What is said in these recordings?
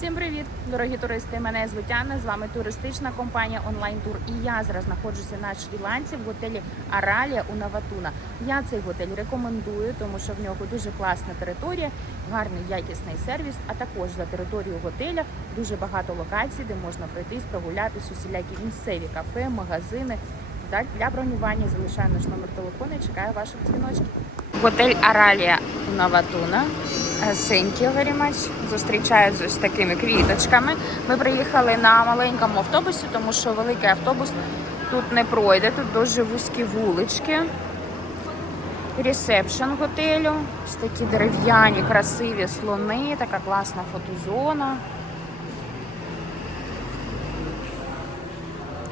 Всім привіт, дорогі туристи! Мене звуть З вами туристична компанія Онлайн Тур. І я зараз знаходжуся на Шрі-Ланці в готелі Аралія у Наватуна. Я цей готель рекомендую, тому що в нього дуже класна територія, гарний якісний сервіс. А також за територією готеля дуже багато локацій, де можна пройтись, прогулятись, усілякі місцеві кафе, магазини. Для бронювання залишаю наш номер телефону і чекаю ваших дзвіночків. Готель Аралія. Е, Thank you very much. Зустрічають з такими квіточками. Ми приїхали на маленькому автобусі, тому що великий автобус тут не пройде. Тут дуже вузькі вулички. Ресепшн готелю. Ось такі дерев'яні, красиві слони, така класна фотозона.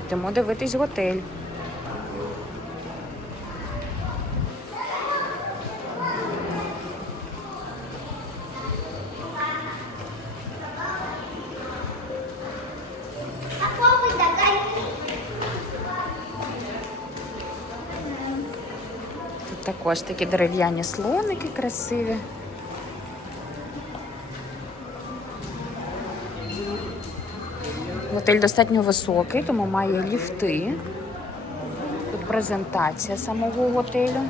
Йдемо дивитись готель. Також такі дерев'яні слоники красиві. Готель достатньо високий, тому має ліфти. Тут презентація самого готелю.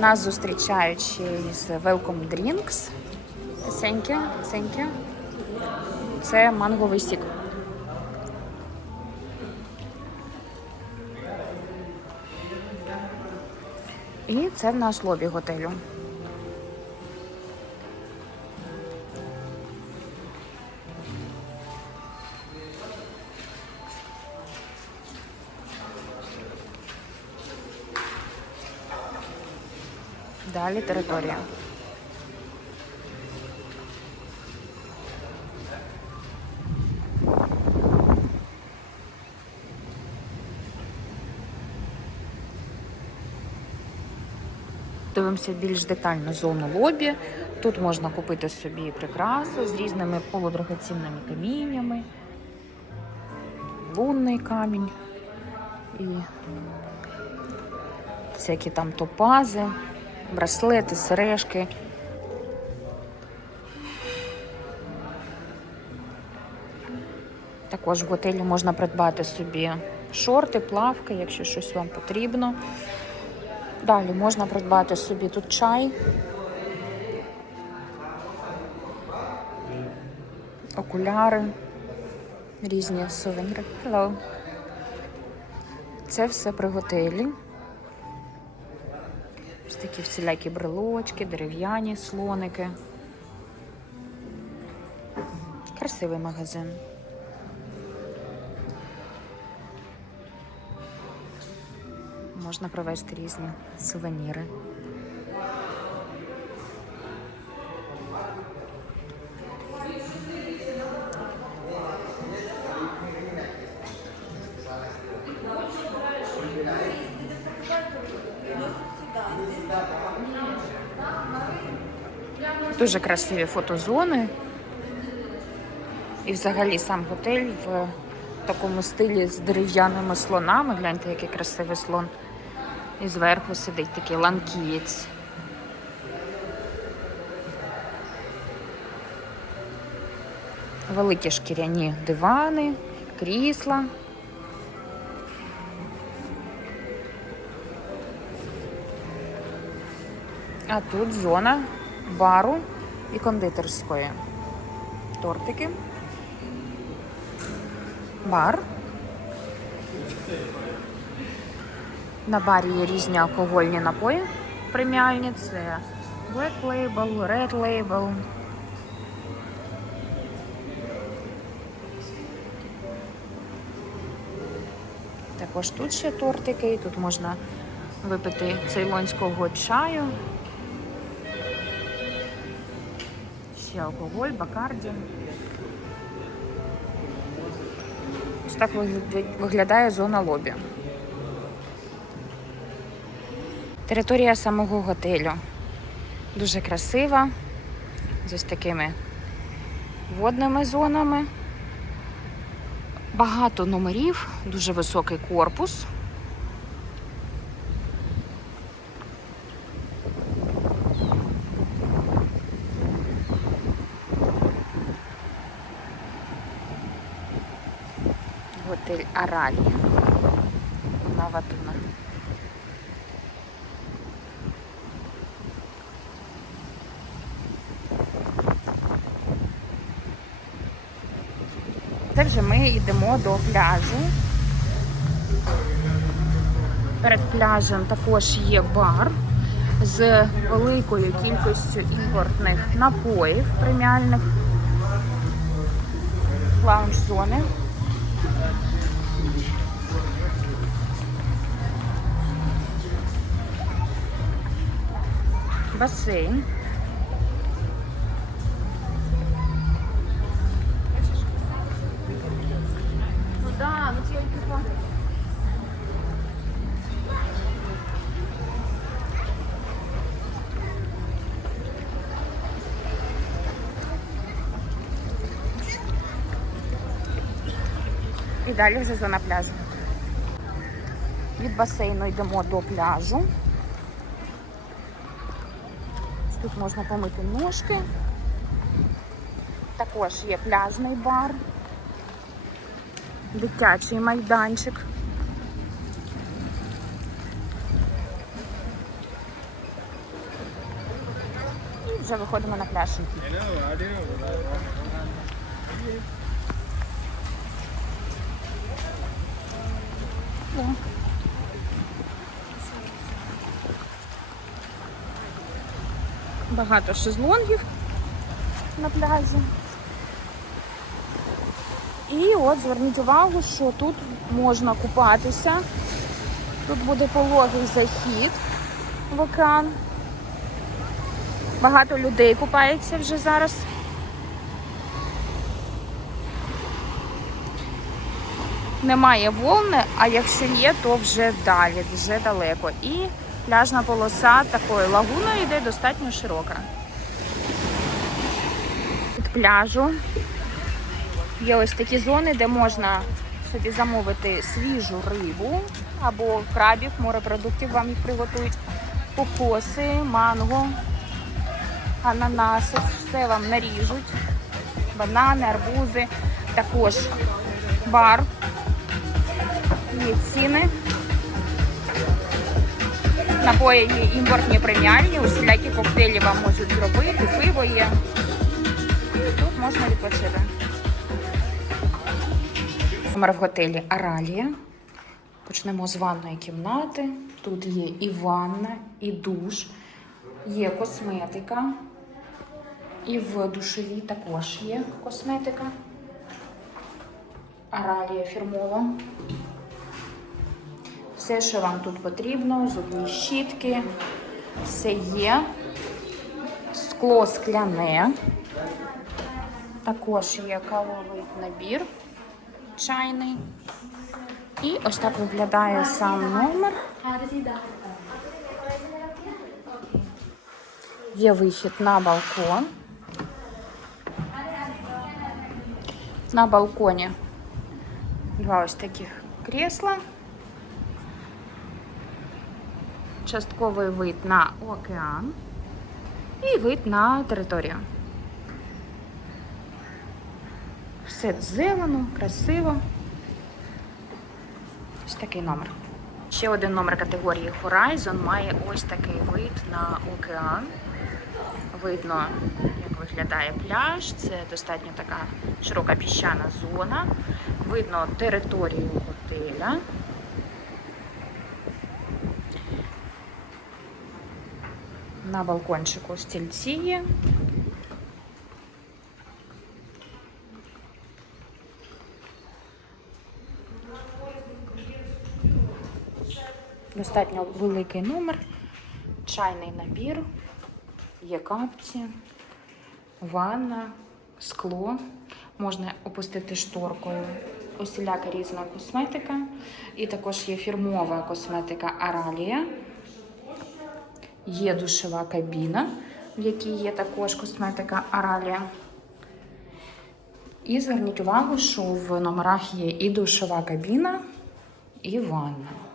Нас зустрічають ще із Welcome Drinks. Thank you. Це манговий сік. І це в наш лобі готелю. Далі територія. Дивимося більш детально зону лобі. Тут можна купити собі прикраси з різними полудрагоцінними каміннями, лунний камінь і всякі там топази, браслети, сережки. Також в готелі можна придбати собі шорти, плавки, якщо щось вам потрібно. Далі можна придбати собі тут чай, окуляри, різні сувеніри. Hello. Це все при готелі. Ось такі всілякі брелочки, дерев'яні слоники. Красивий магазин. Можна привезти різні сувеніри. Дуже красиві фотозони. І взагалі сам готель в такому стилі з дерев'яними слонами. Гляньте, який красивий слон. І зверху сидить такий ланкієць. Великі шкіряні дивани, крісла. А тут зона бару і кондитерської. Тортики. Бар. На барі є різні алкогольні напої преміальні. Це Black Label, Red Label. Також тут ще тортики, тут можна випити цейлонського чаю. Ще алкоголь, бакарді. Ось так виглядає зона лобі. Територія самого готелю дуже красива, з ось такими водними зонами. Багато номерів, дуже високий корпус. Готель Аралія. Наватуна. Це вже ми йдемо до пляжу. Перед пляжем також є бар з великою кількістю імпортних напоїв преміальних, лаунж-зони. Басейн. Далі вже зона пляжу. Від басейну йдемо до пляжу. Тут можна помити ножки. Також є пляжний бар, дитячий майданчик. І вже виходимо на пляж. О. Багато шезлонгів на пляжі. І от зверніть увагу, що тут можна купатися. Тут буде пологий захід в океан. Багато людей купається вже зараз. Немає волни, а якщо є, то вже далі, вже далеко. І пляжна полоса такою лагуною йде достатньо широка. Від пляжу є ось такі зони, де можна собі замовити свіжу рибу або крабів, морепродуктів вам їх приготують, кокоси, манго, ананаси, все вам наріжуть, банани, арбузи, також бар. Є ціни. Напої є імпортні преміальні, усілякі коктейлі вам можуть зробити, пиво є. Тут можна відпочити. Номер в готелі Аралія. Почнемо з ванної кімнати. Тут є і ванна, і душ, є косметика. І в душовій також є косметика. Аралія фірмова. Все, що вам тут потрібно, зубні щітки, все є. Скло скляне. Також є кавовий набір чайний. І ось так виглядає сам номер. Є вихід на балкон. На балконі два ось таких крісла. Частковий вид на океан і вид на територію. Все зелено, красиво. Ось такий номер. Ще один номер категорії Horizon має ось такий вид на океан. Видно, як виглядає пляж. Це достатньо така широка піщана зона. Видно територію готеля. На балкончику стільці є. Достатньо великий номер, чайний набір, є капці, ванна, скло. Можна опустити шторкою. Усіляка різна косметика. І також є фірмова косметика Аралія. Є душова кабіна, в якій є також косметика Аралія. І зверніть увагу, що в номерах є і душова кабіна, і ванна.